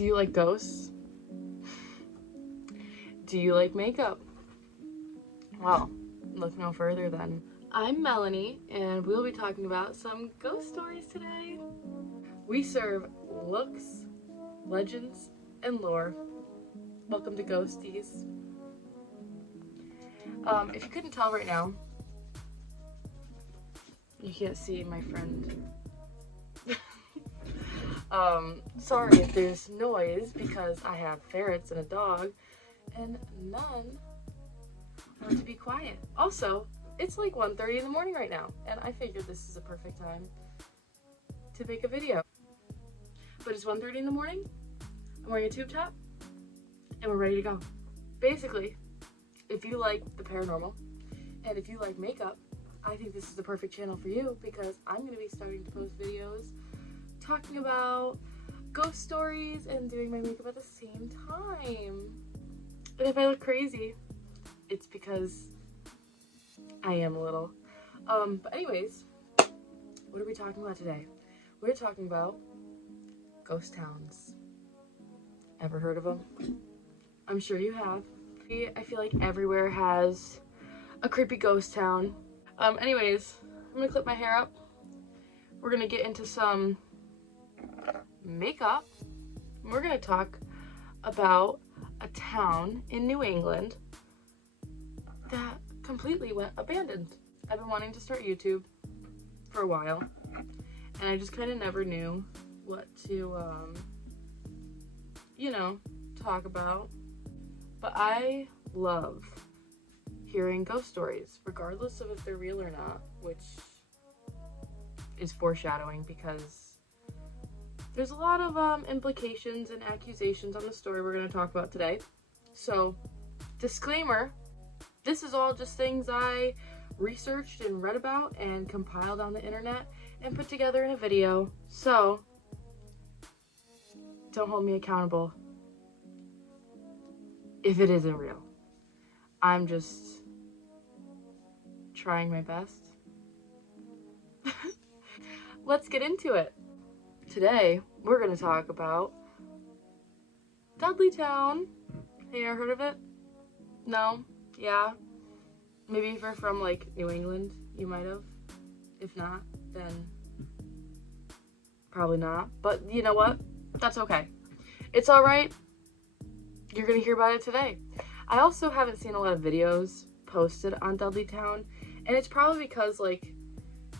Do you like ghosts? Do you like makeup? Well, look no further then. I'm Melanie, and we'll be talking about some ghost stories today. We serve looks, legends, and lore. Welcome to Ghosties. If you couldn't tell right now, you can't see my friend. Sorry if there's noise because I have ferrets and a dog, and none want to be quiet. Also, it's like 1:30 in the morning right now, and I figured this is a perfect time to make a video. But it's 1:30 in the morning, I'm wearing a tube top, and we're ready to go. Basically, if you like the paranormal, and if you like makeup, I think this is the perfect channel for you because I'm going to be starting to post videos talking about ghost stories and doing my makeup at the same time. And if I look crazy, it's because I am a little. But anyways, what are we talking about today? We're talking about ghost towns. Ever heard of them? I'm sure you have. I feel like everywhere has a creepy ghost town. Anyways, I'm gonna clip my hair up. We're gonna get into some makeup. We're gonna talk about a town in New England that completely went abandoned. I've been wanting to start YouTube for a while, and I just kind of never knew what to, talk about. But I love hearing ghost stories, regardless of if they're real or not, which is foreshadowing because there's a lot of implications and accusations on the story we're going to talk about today. So, disclaimer, this is all just things I researched and read about and compiled on the internet and put together in a video. So, don't hold me accountable if it isn't real. I'm just trying my best. Let's get into it. Today, we're going to talk about Dudley Town. Have you ever heard of it? No? Yeah? Maybe if you're from, like, New England, you might have. If not, then probably not. But you know what? That's okay. It's alright. You're going to hear about it today. I also haven't seen a lot of videos posted on Dudley Town, and it's probably because, like,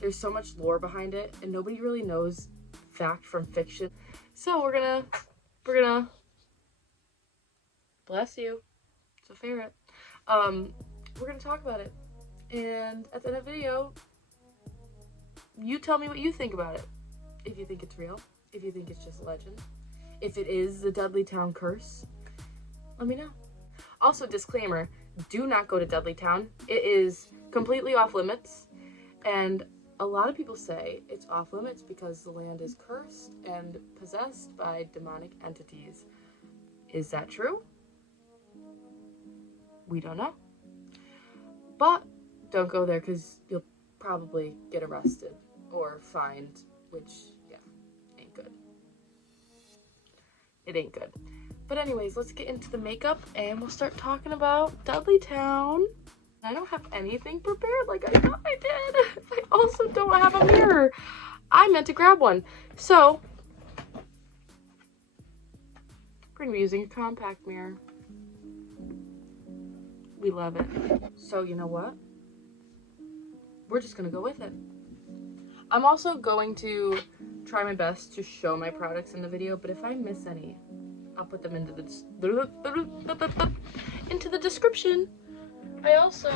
there's so much lore behind it, and nobody really knows fact from fiction. So we're gonna bless you. It's a ferret. We're gonna talk about it, and at the end of the video, you tell me what you think about it. If you think it's real, if you think it's just a legend, if it is the Dudley Town curse, let me know. Also, disclaimer, do not go to Dudley Town. It is completely off limits, and a lot of people say it's off limits because the land is cursed and possessed by demonic entities. Is that true? We don't know. But don't go there because you'll probably get arrested or fined, which, yeah, ain't good. It ain't good. But anyways, let's get into the makeup and we'll start talking about Dudley Town. I don't have anything prepared like I thought I did. I also don't have a mirror. I meant to grab one. So, we're going to be using a compact mirror. We love it. So, you know what? We're just going to go with it. I'm also going to try my best to show my products in the video, but if I miss any, I'll put them into the description. I also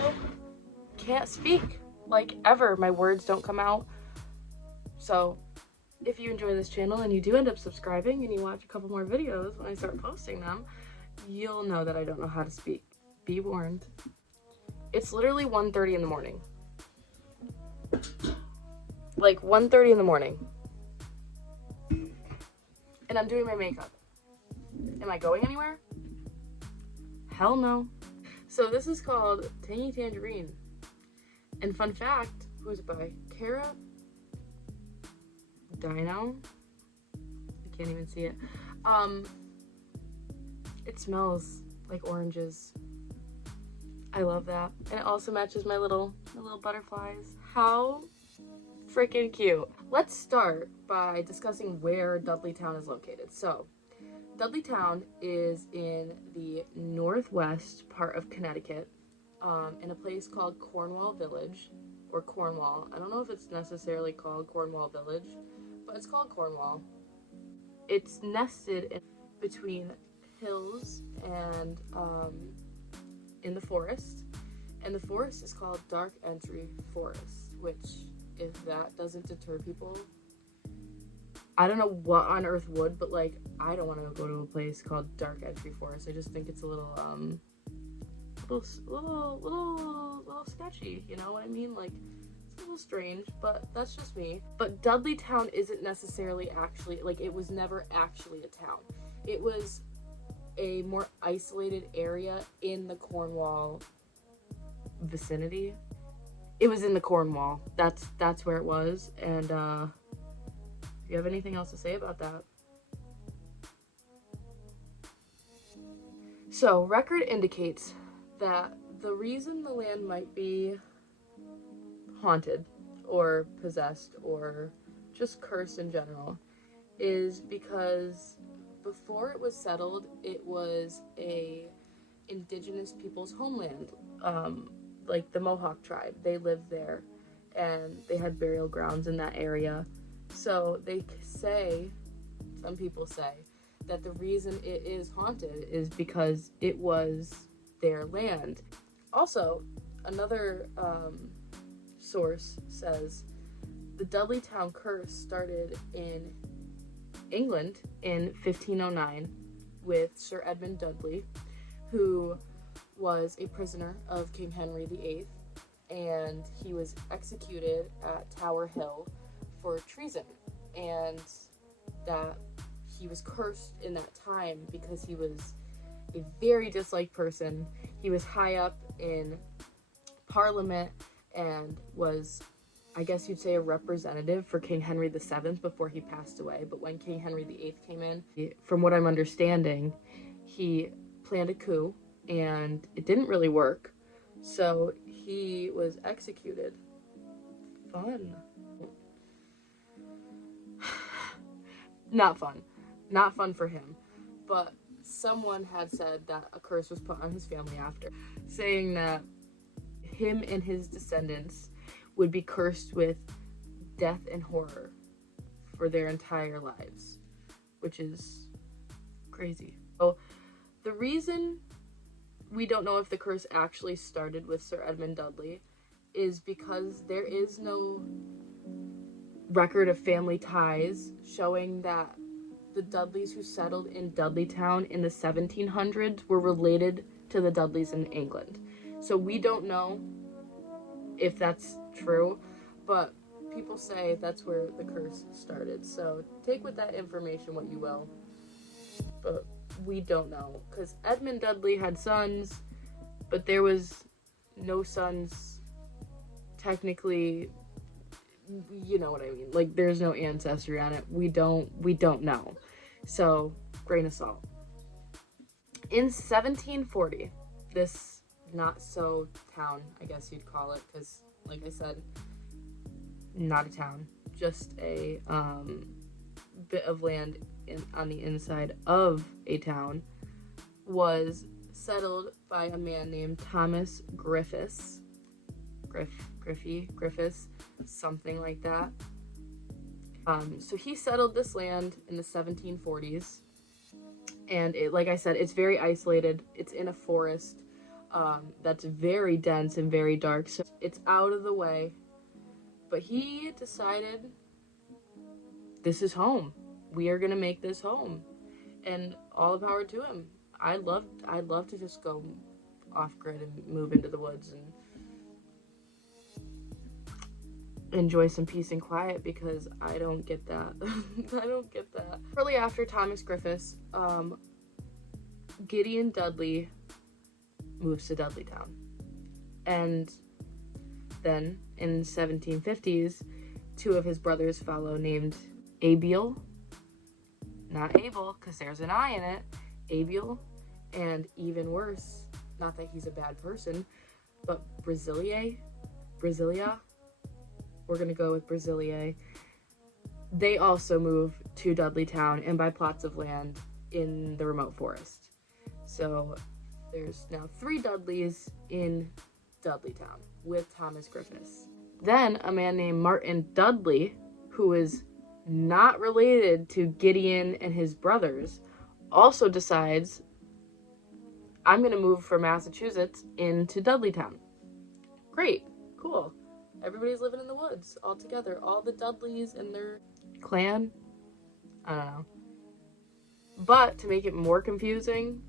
can't speak, like, ever. My words don't come out. So, if you enjoy this channel and you do end up subscribing and you watch a couple more videos when I start posting them, you'll know that I don't know how to speak. Be warned. It's literally 1:30 in the morning. Like, 1:30 in the morning. And I'm doing my makeup. Am I going anywhere? Hell no. So this is called Tangy Tangerine. And fun fact, who is it by? Cara Dino? I can't even see it. It smells like oranges. I love that. And it also matches my little butterflies. How freaking cute. Let's start by discussing where Dudleytown is located. So, Dudleytown is in the northwest part of Connecticut, in a place called Cornwall Village, or Cornwall. I don't know if it's necessarily called Cornwall Village, but it's called Cornwall. It's nested in between hills and in the forest, and the forest is called Dark Entry Forest, which, if that doesn't deter people, I don't know what on earth would, but like, I don't want to go to a place called Dark Entry Forest. I just think it's a little sketchy, you know what I mean? Like, it's a little strange, but that's just me. But Dudleytown isn't necessarily actually, like, it was never actually a town. It was a more isolated area in the Cornwall vicinity. It was in the Cornwall. That's where it was. And do you have anything else to say about that? So, record indicates that the reason the land might be haunted or possessed or just cursed in general is because before it was settled, it was a indigenous people's homeland, like the Mohawk tribe. They lived there, and they had burial grounds in that area. So they say, some people say, that the reason it is haunted is because it was their land. Also, another source says the Dudleytown curse started in England in 1509 with Sir Edmund Dudley, who was a prisoner of King Henry VIII, and he was executed at Tower Hill for treason, and that he was cursed in that time because he was a very disliked person. He was high up in Parliament and was, I guess you'd say, a representative for King Henry VII before he passed away. But when King Henry VIII came in, from what I'm understanding, he planned a coup and it didn't really work. So he was executed. Fun. Not fun. Not fun for him. But someone had said that a curse was put on his family after, saying that him and his descendants would be cursed with death and horror for their entire lives, which is crazy. So the reason we don't know if the curse actually started with Sir Edmund Dudley is because there is no record of family ties showing that the Dudleys who settled in Dudleytown in the 1700s were related to the Dudleys in England. So we don't know if that's true, but people say that's where the curse started. So take with that information what you will, but we don't know, because Edmund Dudley had sons, but there was no sons technically, you know what I mean, like there's no ancestry on it. We don't know, so grain of salt. In 1740, this not so town, I guess you'd call it, because like I said, not a town, just a bit of land on the inside of a town, was settled by a man named Thomas Griffiths, something like that. So he settled this land in the 1740s, and it, like I said, it's very isolated. It's in a forest that's very dense and very dark, so it's out of the way. But he decided, this is home. We are gonna make this home, and all the power to him. I'd love to just go off grid and move into the woods and enjoy some peace and quiet, because I don't get that. I don't get that. Shortly after Thomas Griffiths, Gideon Dudley moves to Dudleytown, and then in the 1750s, two of his brothers follow, named Abiel, not Abel, because there's an I in it, Abiel And even worse, not that he's a bad person, but Brasilia, we're gonna go with Brasilia, they also move to Dudleytown and buy plots of land in the remote forest. So there's now 3 Dudleys in Dudleytown with Thomas Griffiths. Then a man named Martin Dudley, who is not related to Gideon and his brothers, also decides, I'm going to move from Massachusetts into Dudleytown. Great, cool. Everybody's living in the woods all together. All the Dudleys and their clan. I don't know. But to make it more confusing,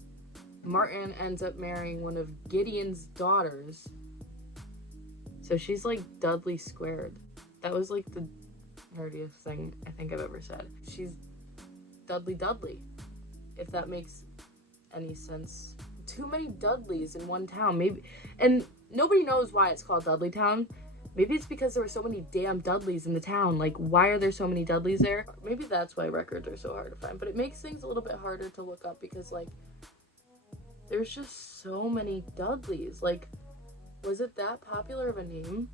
Martin ends up marrying one of Gideon's daughters. So she's like Dudley squared. That was like the nerdiest thing I think I've ever said. She's Dudley, if that makes any sense. Too many Dudleys in one town, maybe, and nobody knows why it's called Dudleytown. Maybe it's because there were so many damn Dudleys in the town. Like, why are there so many Dudleys there? Maybe that's why records are so hard to find, but it makes things a little bit harder to look up because, like, there's just so many Dudleys. Like, was it that popular of a name?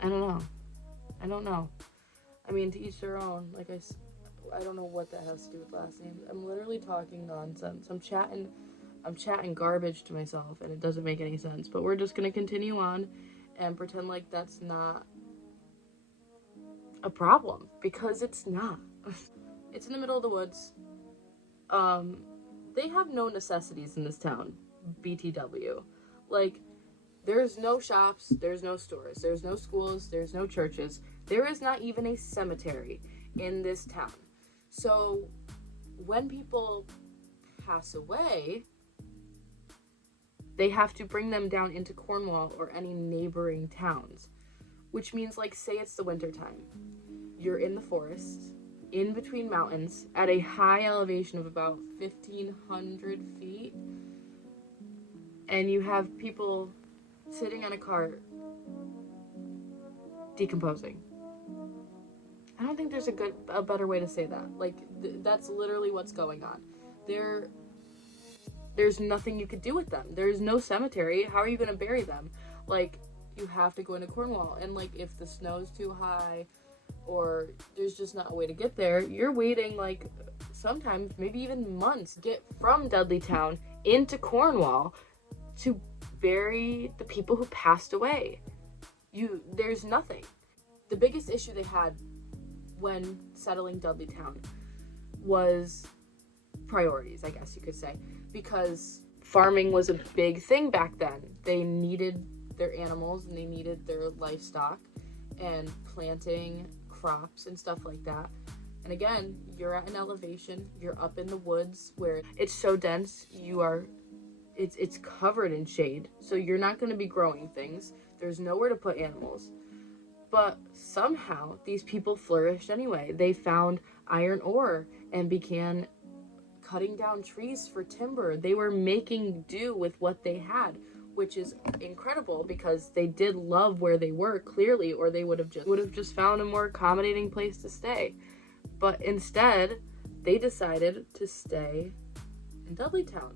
I don't know. I mean, to each their own. Like, I don't know what that has to do with last names. I'm literally talking nonsense. I'm chatting garbage to myself, and it doesn't make any sense. But we're just gonna continue on and pretend like that's not a problem, because it's not. It's in the middle of the woods. They have no necessities in this town, BTW. Like, there's no shops, there's no stores, there's no schools, there's no churches. There is not even a cemetery in this town. So when people pass away, they have to bring them down into Cornwall or any neighboring towns, which means, like, say it's the winter time. You're in the forest, in between mountains, at a high elevation of about 1,500 feet, and you have people sitting on a cart decomposing. I don't think there's a better way to say that. Like, that's literally what's going on. There's nothing you could do with them. There's no cemetery. How are you going to bury them? Like, you have to go into Cornwall. And, like, if the snow's too high or there's just not a way to get there, you're waiting, like, sometimes maybe even months to get from Dudleytown into Cornwall to bury the people who passed away. There's nothing. The biggest issue they had when settling Dudleytown was priorities, I guess you could say, because farming was a big thing back then. They needed their animals and they needed their livestock and planting crops and stuff like that. And again, you're at an elevation, you're up in the woods where it's so dense, it's covered in shade, so you're not going to be growing things. There's nowhere to put animals. But somehow these people flourished anyway. They found iron ore and began cutting down trees for timber. They were making do with what they had, which is incredible because they did love where they were, clearly, or they would have just found a more accommodating place to stay. But instead, they decided to stay in Dudleytown.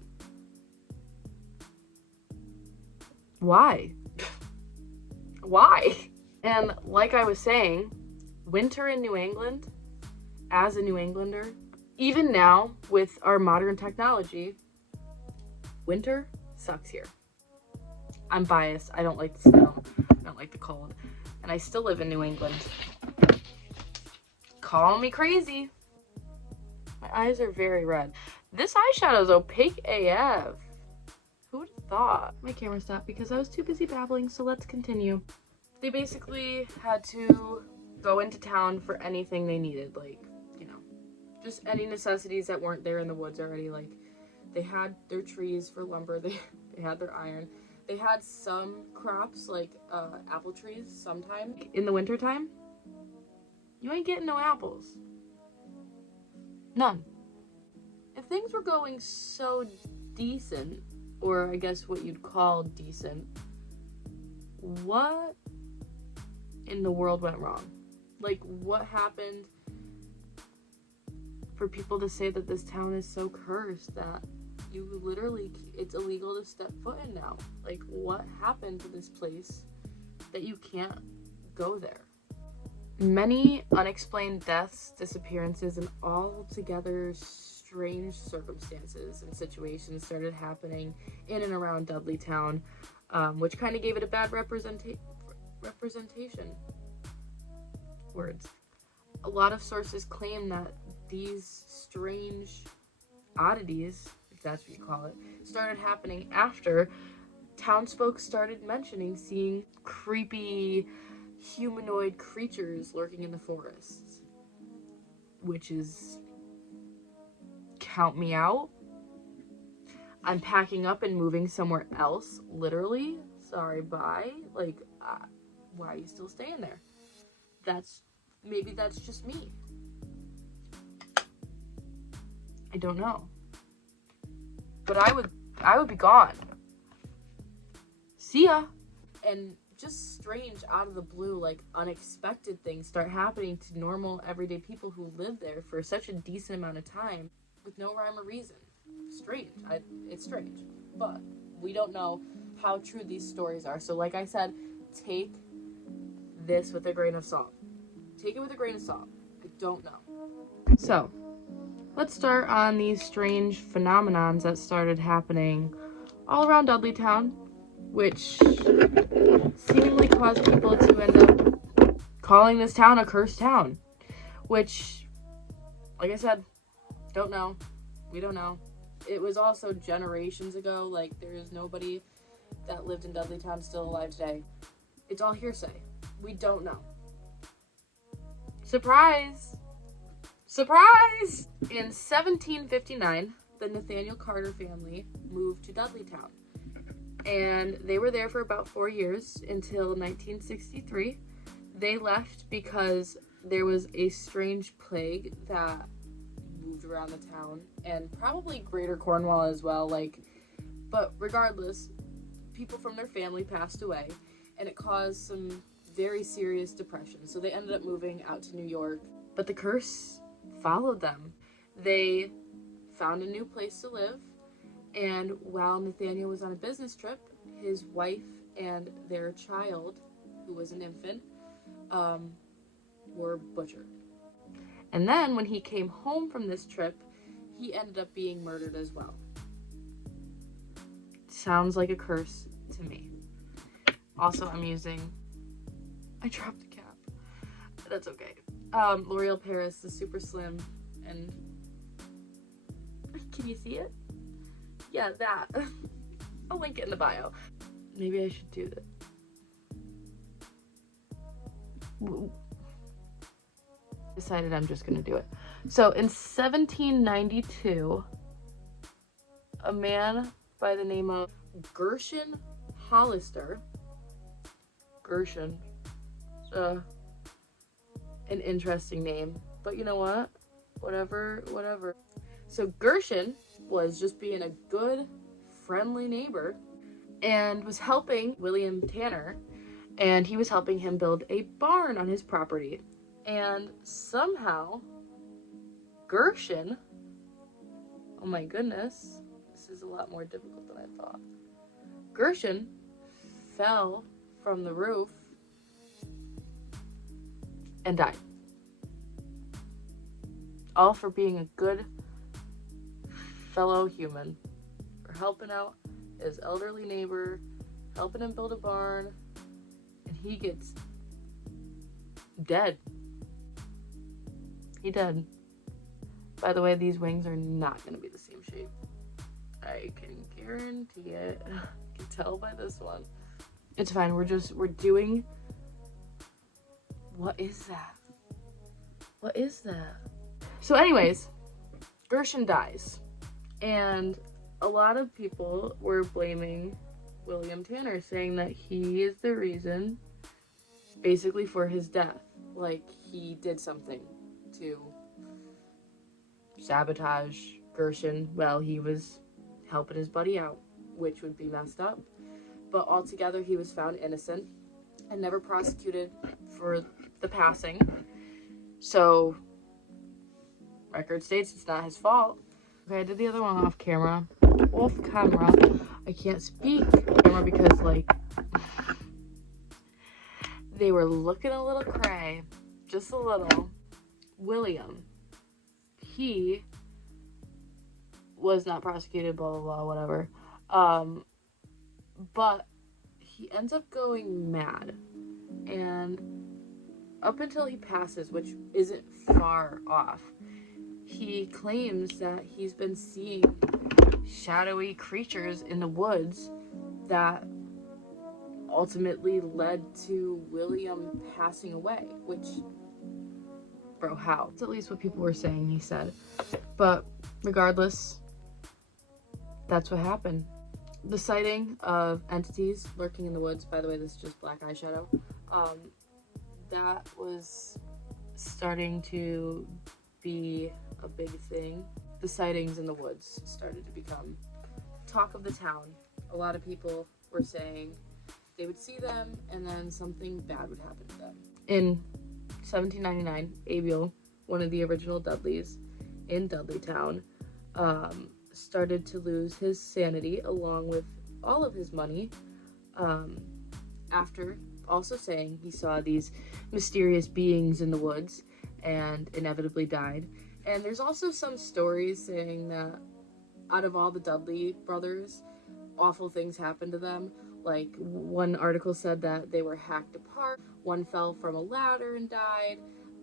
Why? Why? And like I was saying, winter in New England, as a New Englander, even now with our modern technology, winter sucks here. I'm biased. I don't like the snow. I don't like the cold. And I still live in New England. Call me crazy. My eyes are very red. This eyeshadow is opaque AF. Who would have thought? My camera stopped because I was too busy babbling, so let's continue. They basically had to go into town for anything they needed, like, you know, just any necessities that weren't there in the woods already. Like, they had their trees for lumber, they had their iron, they had some crops, like apple trees sometimes. In the wintertime, you ain't getting no apples. None. If things were going so decent, or I guess what you'd call decent, what in the world went wrong? Like, what happened for for people to say that this town is so cursed that you literally, it's illegal to step foot in now. Like, what happened to this place that you can't go there? Many unexplained deaths, disappearances, and altogether strange circumstances and situations started happening in and around Dudleytown, which kind of gave it a bad representation. Words. A lot of sources claim that these strange oddities, if that's what you call it, started happening after townsfolk started mentioning seeing creepy humanoid creatures lurking in the forests, which is, count me out. I'm packing up and moving somewhere else, literally. Sorry, bye. Like, why are you still staying there? Maybe that's just me. I don't know. But I would be gone. See ya. And just strange, out of the blue, like unexpected things start happening to normal everyday people who live there for such a decent amount of time with no rhyme or reason. Strange. It's strange. But we don't know how true these stories are. So like I said, take this with a grain of salt. Take it with a grain of salt. I don't know. So, let's start on these strange phenomenons that started happening all around Dudleytown, which seemingly caused people to end up calling this town a cursed town. Which, like I said, don't know. We don't know. It was also generations ago. Like, there is nobody that lived in Dudleytown still alive today. It's all hearsay. We don't know. Surprise! Surprise! In 1759, the Nathaniel Carter family moved to Dudleytown. And they were there for about 4 years until 1963. They left because there was a strange plague that moved around the town, and probably Greater Cornwall as well. But regardless, people from their family passed away, and it caused some very serious depression. So they ended up moving out to New York, but the curse followed them. They found a new place to live, and while Nathaniel was on a business trip, his wife and their child, who was an infant, were butchered. And then when he came home from this trip, he ended up being murdered as well. Sounds like a curse to me. Also, I dropped the cap. That's okay. L'Oreal Paris is super slim, and can you see it? Yeah, that. I'll link it in the bio. Maybe I should do that. Decided I'm just gonna do it. So in 1792, a man by the name of Gershon Hollister, Gershon, an interesting name, but you know what? Whatever. So Gershon was just being a good, friendly neighbor and was helping William Tanner, and he was helping him build a barn on his property. And somehow, Gershon, oh my goodness, this is a lot more difficult than I thought. Gershon fell from the roof and died. All for being a good fellow human, for helping out his elderly neighbor, helping him build a barn, and he gets dead. He dead. By the way, these wings are not going to be the same shape. I can guarantee it. I can tell by this one. It's fine. We're doing... What is that? What is that? So anyways, Gershon dies. And a lot of people were blaming William Tanner, saying that he is the reason, basically, for his death. Like, he did something to sabotage Gershon while he was helping his buddy out, which would be messed up. But altogether, he was found innocent and never prosecuted for the passing. So, Record states it's not his fault. Okay, I did the other one off camera. Off camera. I can't speak camera because, like, they were looking a little cray. Just a little. William. He was not prosecuted, blah, blah, blah, whatever. But he ends up going mad. And up until he passes, which isn't far off, he claims that he's been seeing shadowy creatures in the woods that ultimately led to William passing away, which, bro, how? That's at least what people were saying, he said. But regardless, that's what happened. The sighting of entities lurking in the woods, by the way, this is just black eyeshadow, that was starting to be a big thing. The sightings in the woods started to become talk of the town. A lot of people were saying they would see them and then something bad would happen to them. In 1799, Abiel, one of the original Dudleys in Dudleytown, started to lose his sanity along with all of his money, after also saying he saw these mysterious beings in the woods and inevitably died. And there's also some stories saying that out of all the Dudley brothers, awful things happened to them. Like, one article said that they were hacked apart, one fell from a ladder and died.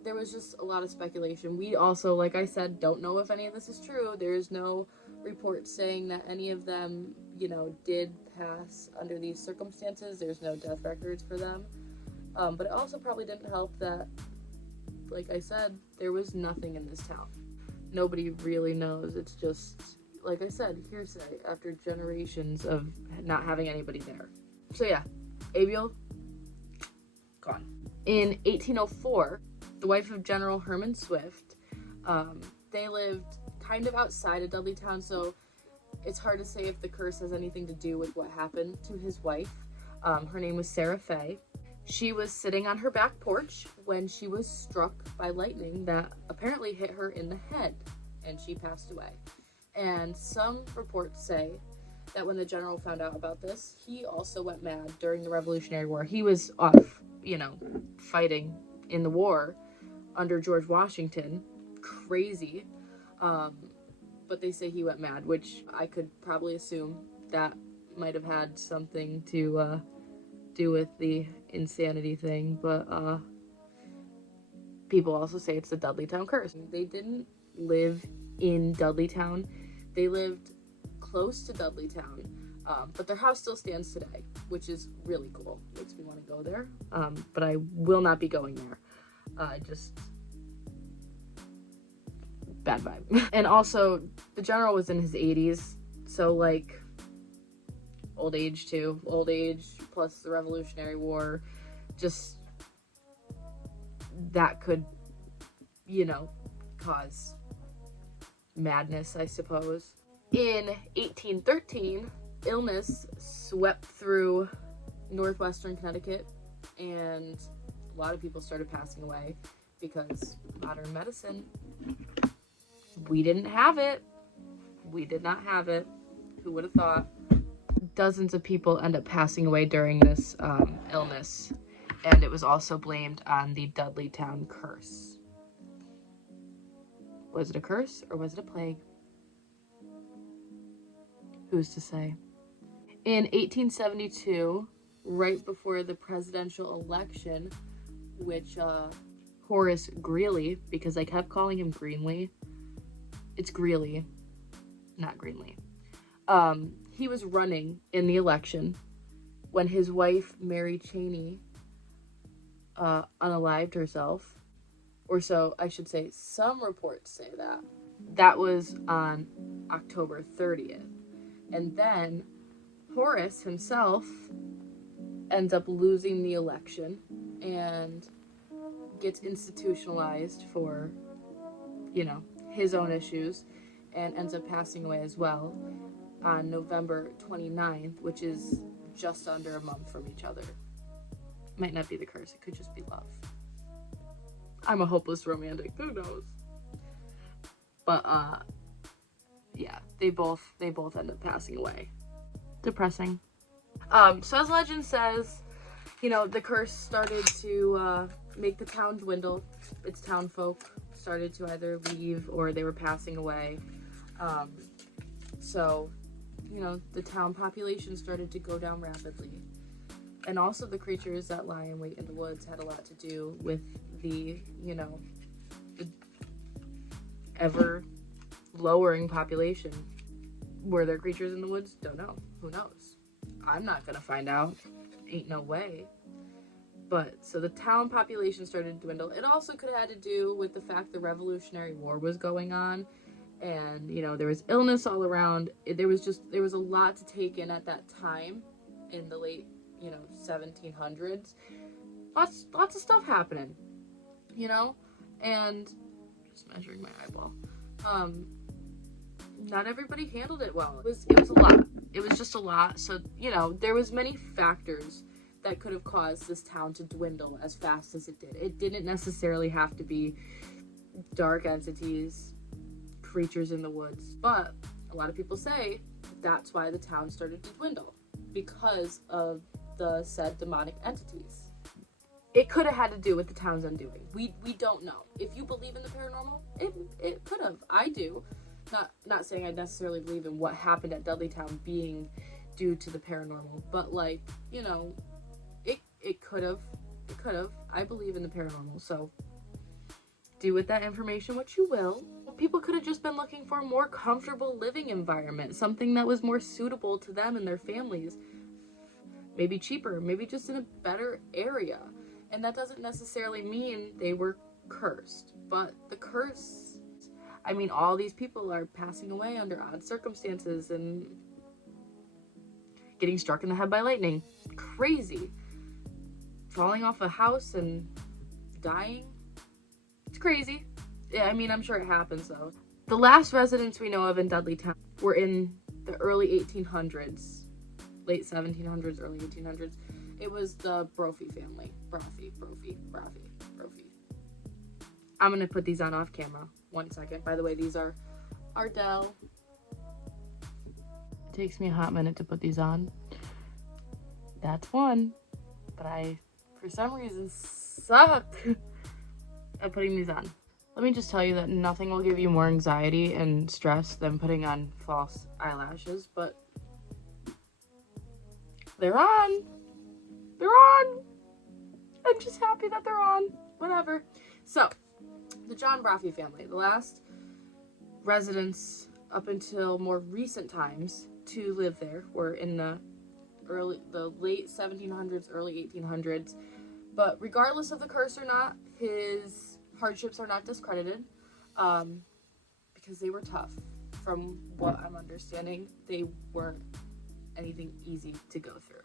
There was just a lot of speculation. We also, like I said, don't know if any of this is true. There's no report saying that any of them, you know, did pass under these circumstances. There's no death records for them. But it also probably didn't help that, like I said, there was nothing in this town. Nobody really knows. It's just, like I said, hearsay after generations of not having anybody there. So yeah, Abiel, gone. In 1804, the wife of General Herman Swift, they lived kind of outside of Dudleytown, so it's hard to say if the curse has anything to do with what happened to his wife. Her name was Sarah Fay. She was sitting on her back porch when she was struck by lightning that apparently hit her in the head, and she passed away. And some reports say that when the general found out about this, he also went mad during the Revolutionary War. He was off, you know, fighting in the war under George Washington. Crazy. But they say he went mad, which I could probably assume that might have had something to do with the insanity thing. But people also say it's the Dudleytown curse. They didn't live in Dudleytown. They lived close to Dudleytown, but their house still stands today, which is really cool. Makes me want to go there, but I will not be going there. Just bad vibe. And also, the general was in his 80s, so like old age too. Old age plus the Revolutionary War, just that could, you know, cause madness, I suppose. In 1813, illness swept through northwestern Connecticut, and a lot of people started passing away because modern medicine, we didn't have it. We did not have it. Who would have thought? Dozens of people end up passing away during this illness, and it was also blamed on the Dudleytown curse. Was it a curse or was it a plague? Who's to say? In 1872, right before the presidential election, which Horace Greeley, because I kept calling him Greenlee, it's Greeley, not Greenlee. He was running in the election when his wife, Mary Cheney, unalived herself. Or so, I should say, some reports say that. That was on October 30th. And then Horace himself ends up losing the election and gets institutionalized for, you know, his own issues, and ends up passing away as well on November 29th, which is just under a month from each other. Might not be the curse, it could just be love. I'm a hopeless romantic, who knows? But yeah, they both end up passing away. Depressing. So as legend says, you know, the curse started to make the town dwindle. Its town folk started to either leave or they were passing away. So, you know, the town population started to go down rapidly. And also the creatures that lie in wait in the woods had a lot to do with the, you know, the ever lowering population. Were there creatures in the woods? Don't know. Who knows? I'm not gonna find out. Ain't no way. But so the town population started to dwindle. It also could have had to do with the fact the Revolutionary War was going on, and you know there was illness all around. There was a lot to take in at that time in the late 1700s. Lots of stuff happening, you know, and just measuring my eyeball. Not everybody handled it well. It was a lot. It was just a lot. So, you know, there was many factors that could have caused this town to dwindle as fast as it did. It didn't necessarily have to be dark entities, creatures in the woods, but a lot of people say that's why the town started to dwindle, because of the said demonic entities. It could have had to do with the town's undoing. We don't know. If you believe in the paranormal, it could have. I do. Not saying I necessarily believe in what happened at Dudleytown being due to the paranormal, but like, you know, it could have. It could have. I believe in the paranormal, so do with that information what you will. People could have just been looking for a more comfortable living environment, something that was more suitable to them and their families. Maybe cheaper, maybe just in a better area. And that doesn't necessarily mean they were cursed, but the curse, I mean, all these people are passing away under odd circumstances and getting struck in the head by lightning. Crazy. Falling off a house and dying. It's crazy. Yeah, I mean, I'm sure it happens though. The last residents we know of in Dudleytown were in the early 1800s, late 1700s, early 1800s. It was the Brophy family. Brophy. I'm gonna put these on off camera. 1 second. By the way, these are Ardell. It takes me a hot minute to put these on. That's one. But I, for some reason, suck at putting these on. Let me just tell you that nothing will give you more anxiety and stress than putting on false eyelashes, but they're on. They're on. I'm just happy that they're on. Whatever. So, the John Brophy family, the last residents up until more recent times to live there were in the late 1700s, early 1800s. But regardless of the curse or not, his hardships are not discredited, because they were tough. From what I'm understanding, they weren't anything easy to go through.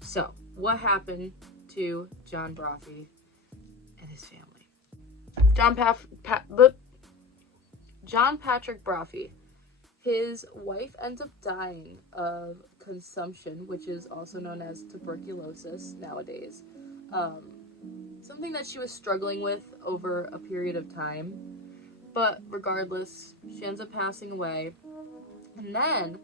So, what happened to John Brophy and his family? John Patrick Brophy. His wife ends up dying of consumption, which is also known as tuberculosis nowadays. Something that she was struggling with over a period of time. But regardless, she ends up passing away. And then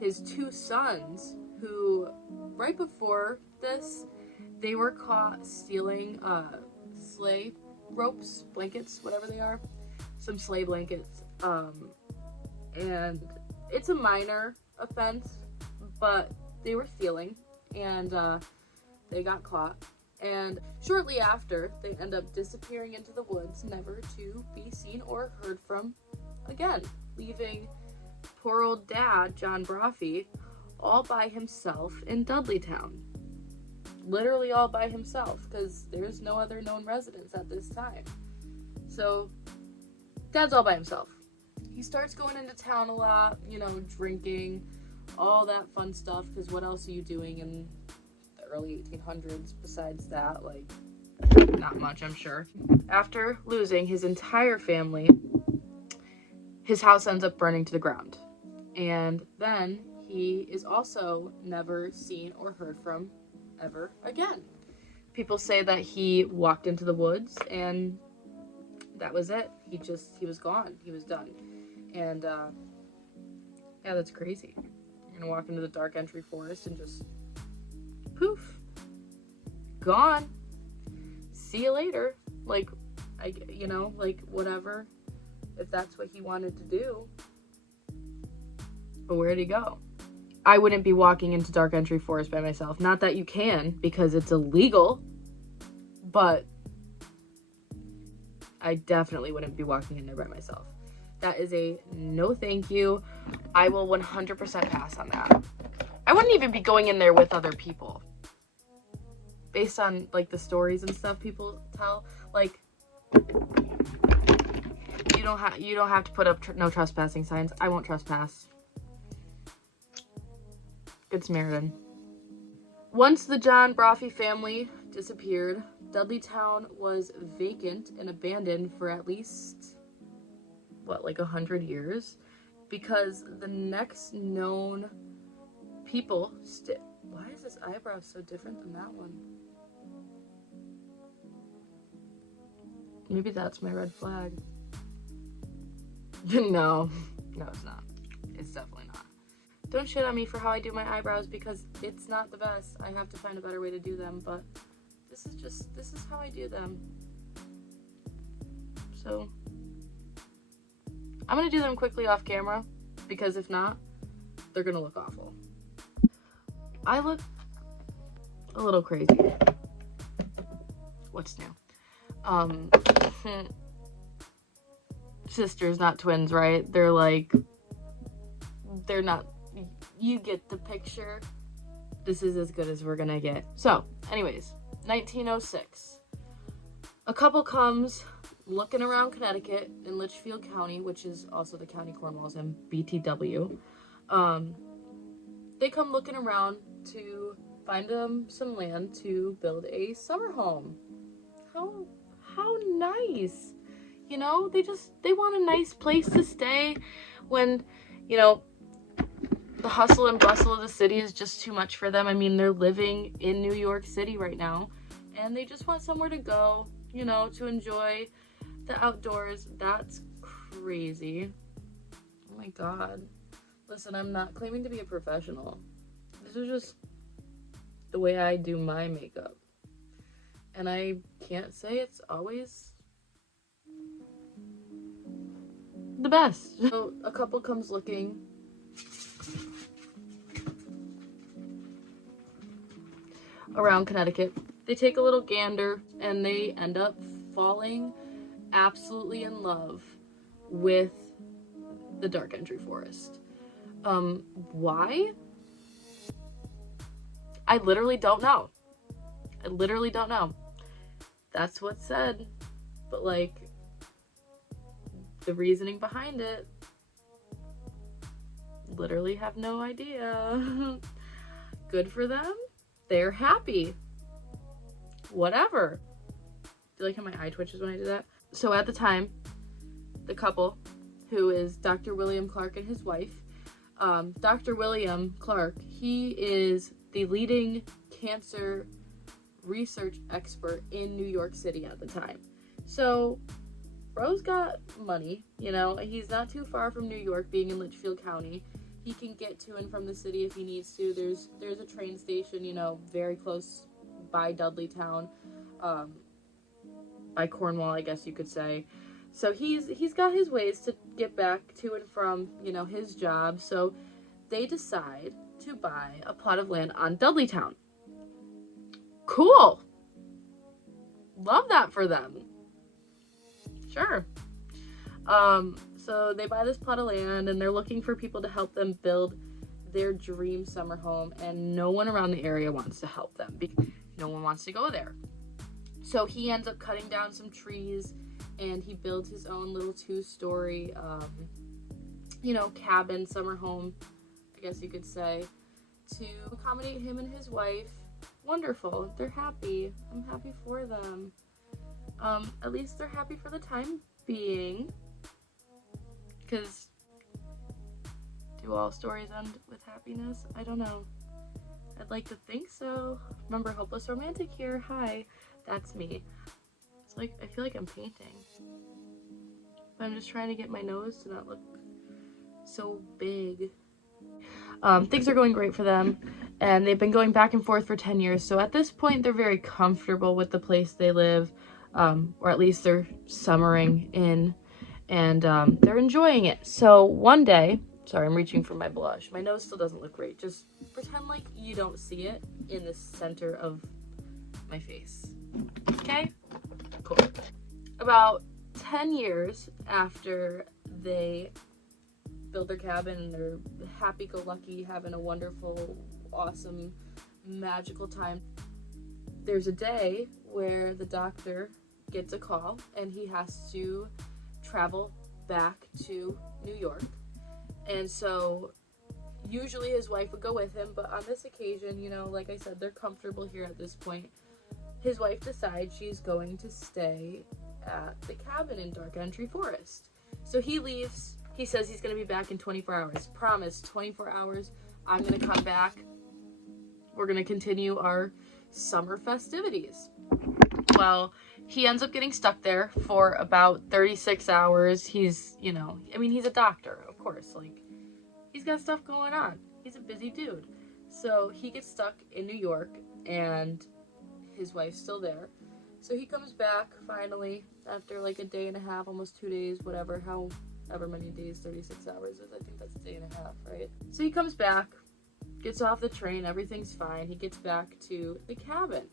his two sons, who right before this, they were caught stealing sleigh ropes, blankets, whatever they are, some sleigh blankets. And it's a minor offense, but they were stealing, and they got caught. And shortly after, they end up disappearing into the woods, never to be seen or heard from again, leaving poor old dad, John Brophy, all by himself in Dudleytown. Literally all by himself, because there's no other known residents at this time. So, dad's all by himself. He starts going into town a lot, you know, drinking, all that fun stuff, because what else are you doing in the early 1800s besides that? Like, not much, I'm sure. After losing his entire family, his house ends up burning to the ground. And then he is also never seen or heard from ever again. People say that he walked into the woods and that was it. He was gone. He was done. And yeah, that's crazy. You're gonna walk into the dark entry forest and just poof, gone. See you later. Like, like whatever, if that's what he wanted to do. But where'd he go? I wouldn't be walking into dark entry forest by myself. Not that you can, because it's illegal, but I definitely wouldn't be walking in there by myself. That is a no thank you. I will 100% pass on that. I wouldn't even be going in there with other people. Based on, like, the stories and stuff people tell, like, you don't have to put up no trespassing signs. I won't trespass. Good Samaritan. Once the John Brophy family disappeared, Dudleytown was vacant and abandoned for at least, what, like 100 years? Because the next known people why is this eyebrow so different than that one? Maybe that's my red flag. No, it's not. It's definitely not. Don't shit on me for how I do my eyebrows, because it's not the best. I have to find a better way to do them, but this is how I do them. So I'm gonna do them quickly off camera, because if not, they're gonna look awful. I look a little crazy. What's new? Sisters, not twins, right? They're not, you get the picture. This is as good as we're gonna get. So, anyways, 1906. A couple comes looking around Connecticut in Litchfield County, which is also the county Cornwall's in, BTW. They come looking around to find them some land to build a summer home. How nice. You know, they want a nice place to stay when, you know, the hustle and bustle of the city is just too much for them. I mean, they're living in New York City right now, and they just want somewhere to go, you know, to enjoy the outdoors. That's crazy. Oh my God. Listen, I'm not claiming to be a professional. This is just the way I do my makeup. And I can't say it's always the best. So a couple comes looking. Around Connecticut. They take a little gander and they end up falling absolutely in love with the dark entry forest. Why? I literally don't know. That's what's said. But like, the reasoning behind it, literally have no idea. Good for them. They're happy. Whatever. Do you like how my eye twitches when I do that? So at the time, the couple, who is Dr. William Clark and his wife, Dr. William Clark, he is the leading cancer research expert in New York City at the time. So bro's got money, you know, he's not too far from New York, being in Litchfield County. He can get to and from the city if he needs to. There's a train station, you know, very close by Dudleytown, by Cornwall, I guess you could say. So he's got his ways to get back to and from, you know, his job. So they decide to buy a plot of land on Dudleytown. Cool. Love that for them. Sure. So they buy this plot of land and they're looking for people to help them build their dream summer home, and no one around the area wants to help them because no one wants to go there. So he ends up cutting down some trees and he builds his own little 2-story, you know, cabin, summer home, I guess you could say, to accommodate him and his wife. Wonderful. They're happy. I'm happy for them. At least they're happy for the time being. Because do all stories end with happiness? I don't know. I'd like to think so. Remember, hopeless romantic here. Hi, that's me. It's like, I feel like I'm painting. I'm just trying to get my nose to not look so big. Things are going great for them, and they've been going back and forth for 10 years. So at this point, they're very comfortable with the place they live, or at least they're summering in, and they're enjoying it. So one day, sorry, I'm reaching for my blush. My nose still doesn't look great. Just pretend like you don't see it in the center of my face. Okay? Cool. About 10 years after they build their cabin and they're happy-go-lucky, having a wonderful, awesome, magical time, there's a day where the doctor gets a call and he has to travel back to New York. And so usually his wife would go with him, but on this occasion, you know, like I said, they're comfortable here at this point. His wife decides she's going to stay at the cabin in Dark Entry Forest. So he leaves. He says he's going to be back in 24 hours. Promise, 24 hours. I'm going to come back. We're going to continue our summer festivities. Well, he ends up getting stuck there for about 36 hours. He's, you know, I mean, he's a doctor, of course. Like, he's got stuff going on. He's a busy dude. So he gets stuck in New York, and his wife's still there. So he comes back finally after like a day and a half, almost 2 days, whatever, however many days 36 hours is. I think that's a day and a half, right? So he comes back, gets off the train, everything's fine. He gets back to the cabin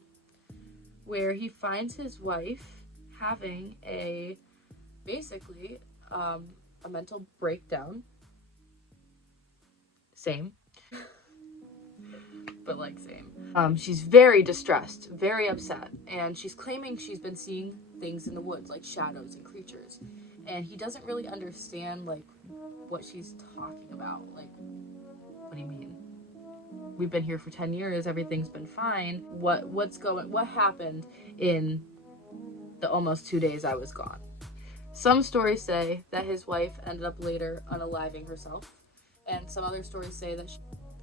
where he finds his wife having basically a mental breakdown. Same. But like same. She's very distressed, very upset, and she's claiming she's been seeing things in the woods, like shadows and creatures. And he doesn't really understand like what she's talking about. Like, what do you mean? We've been here for 10 years, everything's been fine. What happened in the almost 2 days I was gone? Some stories say that his wife ended up later unaliving herself, and some other stories say that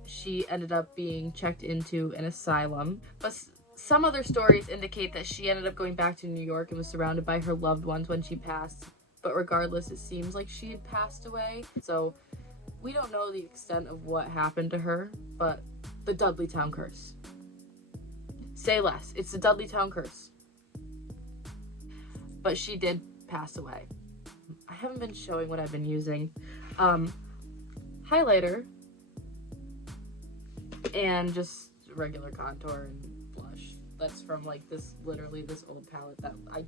she ended up being checked into an asylum. But some other stories indicate that she ended up going back to New York and was surrounded by her loved ones when she passed. But regardless, it seems like she had passed away. So we don't know the extent of what happened to her, but the Dudleytown curse. Say less. It's the Dudleytown curse. But she did pass away. I haven't been showing what I've been using. Highlighter and just regular contour and blush. That's from like literally this old palette that I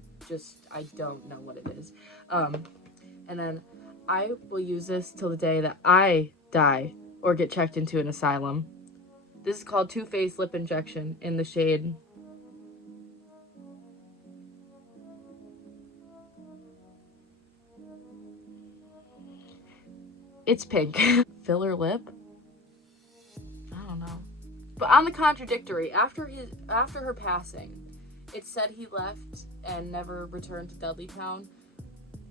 don't know what it is. And then I will use this till the day that I die or get checked into an asylum. This is called Too Faced Lip Injection in the shade it's pink. Filler lip? I don't know. But on the contradictory, after her passing, it said he left and never returned to Dudleytown,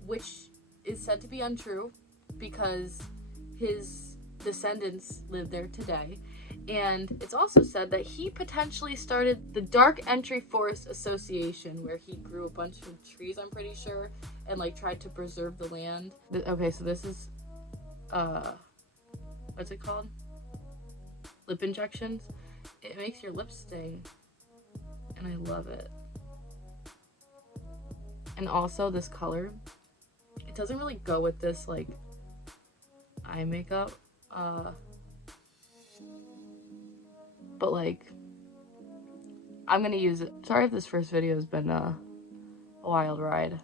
which is said to be untrue because his descendants live there today. And it's also said that he potentially started the Dark Entry Forest Association, where he grew a bunch of trees, I'm pretty sure, and like tried to preserve the land. Okay, so this is what's it called? Lip injections. It makes your lips sting, and I love it. And also this color, it doesn't really go with this like eye makeup, but like I'm gonna use it. Sorry if this first video has been a wild ride.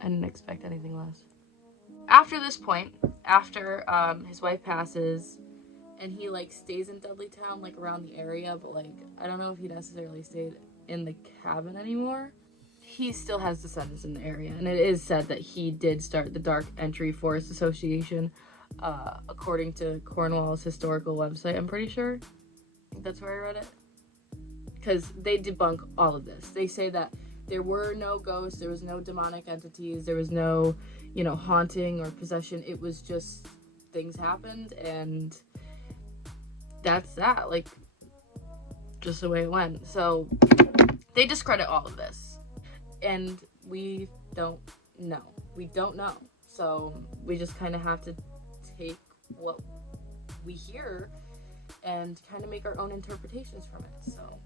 I didn't expect anything less. After this point, after his wife passes, and he like stays in Dudleytown, like around the area, but like I don't know if he necessarily stayed in the cabin anymore. He still has descendants in the area, and it is said that he did start the Dark Entry Forest Association, according to Cornwall's historical website. I'm pretty sure that's where I read it, because they debunk all of this. They say that there were no ghosts, there was no demonic entities, there was no, you know, haunting or possession. It was just things happened, and that's that. Like, just the way it went. So they discredit all of this, and we don't know. We don't know. So we just kind of have to take what we hear and kind of make our own interpretations from it. So,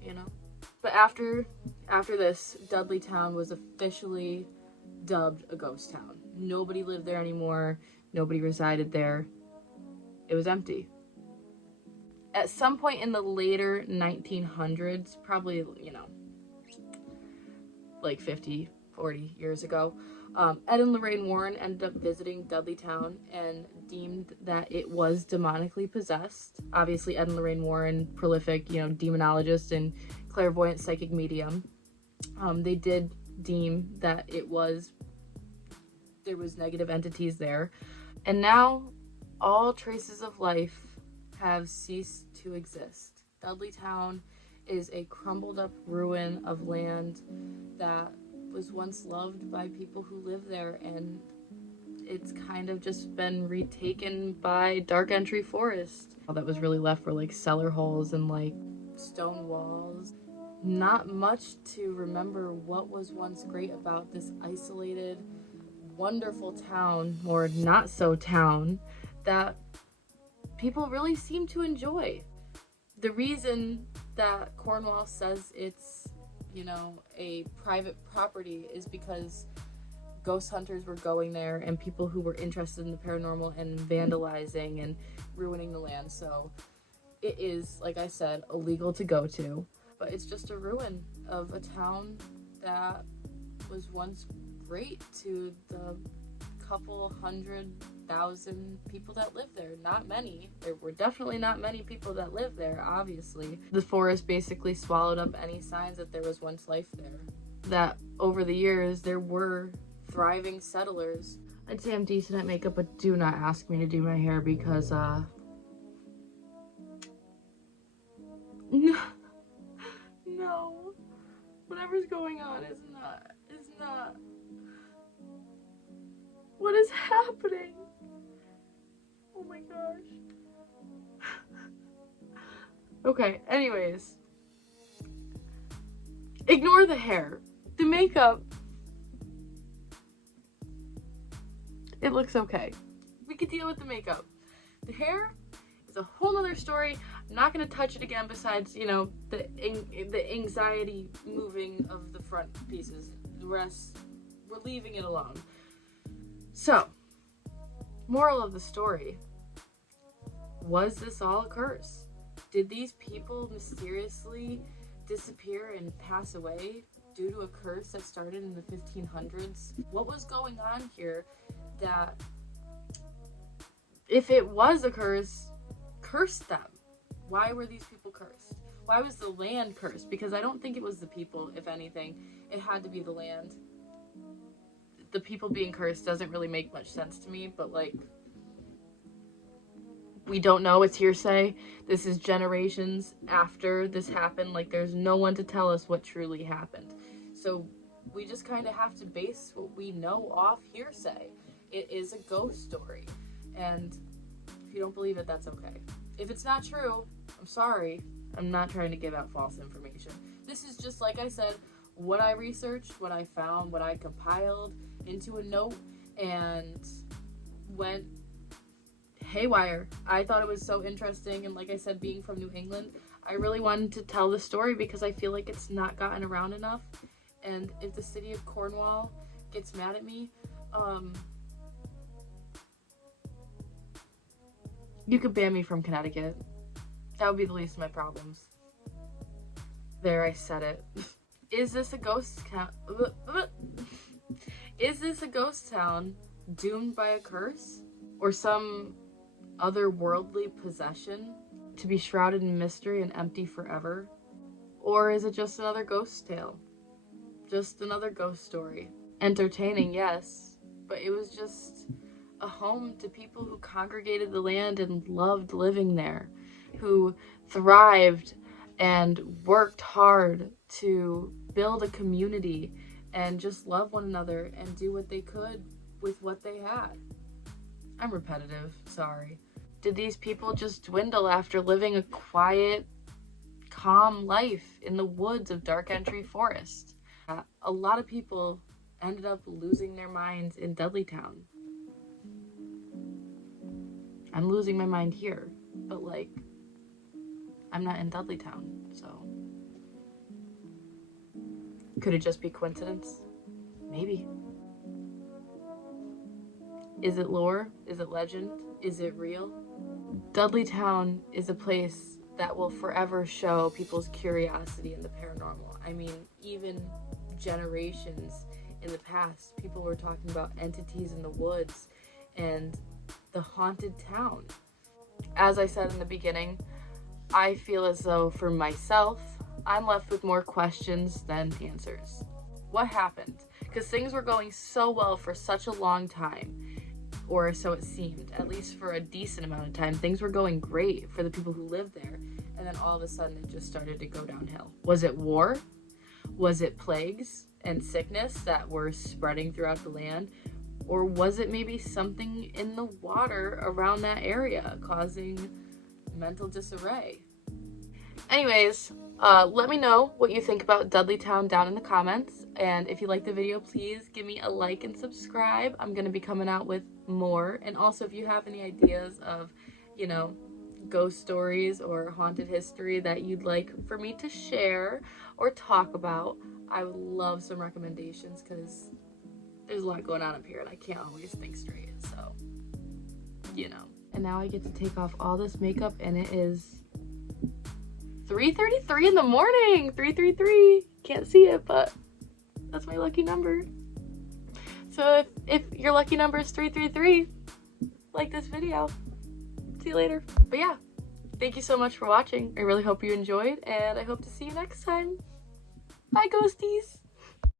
you know. But after this, Dudleytown was officially dubbed a ghost town. Nobody lived there anymore. Nobody resided there. It was empty. At some point in the later 1900s, probably, you know, like 50, 40 years ago, Ed and Lorraine Warren ended up visiting Dudleytown and deemed that it was demonically possessed. Obviously, Ed and Lorraine Warren, prolific, you know, demonologist and clairvoyant psychic medium. They did deem that there was negative entities there. And now all traces of life have ceased to exist. Dudleytown is a crumbled up ruin of land that was once loved by people who live there, and it's kind of just been retaken by dark entry forest. All that was really left were like cellar holes and like stone walls. Not much to remember what was once great about this isolated, wonderful town, or not so town, that people really seem to enjoy. The reason that Cornwall says it's, you know, a private property is because ghost hunters were going there and people who were interested in the paranormal and vandalizing and ruining the land. So it is, like I said, illegal to go to, but it's just a ruin of a town that was once great to the couple 100,000 people that live there. Not many. There were definitely not many people that lived there, obviously. The forest basically swallowed up any signs that there was once life there. That over the years, there were thriving settlers. I'd say I'm decent at makeup, but do not ask me to do my hair because, no. Whatever's going on is not. What is happening? Oh my gosh. Okay, anyways. Ignore the hair. The makeup, it looks okay. We could deal with the makeup. The hair is a whole nother story. I'm not going to touch it again besides, you know, the anxiety moving of the front pieces. The rest, we're leaving it alone. So, moral of the story. Was this all a curse? Did these people mysteriously disappear and pass away due to a curse that started in the 1500s? What was going on here that, if it was a curse, cursed them? Why were these people cursed? Why was the land cursed? Because I don't think it was the people, if anything. It had to be the land. The people being cursed doesn't really make much sense to me, but like, we don't know, it's hearsay. This is generations after this happened. Like, there's no one to tell us what truly happened. So we just kind of have to base what we know off hearsay. It is a ghost story. And if you don't believe it, that's okay. If it's not true, I'm sorry. I'm not trying to give out false information. This is just, like I said, what I researched, what I found, what I compiled into a note and went haywire. I thought it was so interesting, and like I said, being from New England, I really wanted to tell the story because I feel like it's not gotten around enough. And if the city of Cornwall gets mad at me, you could ban me from Connecticut. That would be the least of my problems. There, I said it. Is this a ghost town? Is this a ghost town doomed by a curse? Or some otherworldly possession to be shrouded in mystery and empty forever? Or is it just another ghost tale? Just another ghost story? Entertaining, yes, but it was just a home to people who congregated the land and loved living there, who thrived and worked hard to build a community and just love one another and do what they could with what they had. I'm repetitive, sorry. Did these people just dwindle after living a quiet, calm life in the woods of Dark Entry Forest? A lot of people ended up losing their minds in Dudleytown. I'm losing my mind here, but like, I'm not in Dudleytown, so. Could it just be coincidence? Maybe. Is it lore? Is it legend? Is it real? Dudleytown is a place that will forever show people's curiosity in the paranormal. I mean, even generations in the past, people were talking about entities in the woods and the haunted town. As I said in the beginning, I feel as though for myself, I'm left with more questions than answers. What happened? Because things were going so well for such a long time, or so it seemed, at least for a decent amount of time. Things were going great for the people who lived there, and then all of a sudden it just started to go downhill. Was it war? Was it plagues and sickness that were spreading throughout the land? Or was it maybe something in the water around that area causing mental disarray? Anyways, let me know what you think about Dudleytown down in the comments. And if you like the video, please give me a like and subscribe. I'm going to be coming out with more. And also, if you have any ideas of, you know, ghost stories or haunted history that you'd like for me to share or talk about, I would love some recommendations, because there's a lot going on up here and I can't always think straight, so, you know. And now I get to take off all this makeup, and it is 3:33 in the morning. 3:33. Can't see it, but that's my lucky number. So if your lucky number is 333, like this video. See you later. But yeah, thank you so much for watching. I really hope you enjoyed, and I hope to see you next time. Bye, ghosties.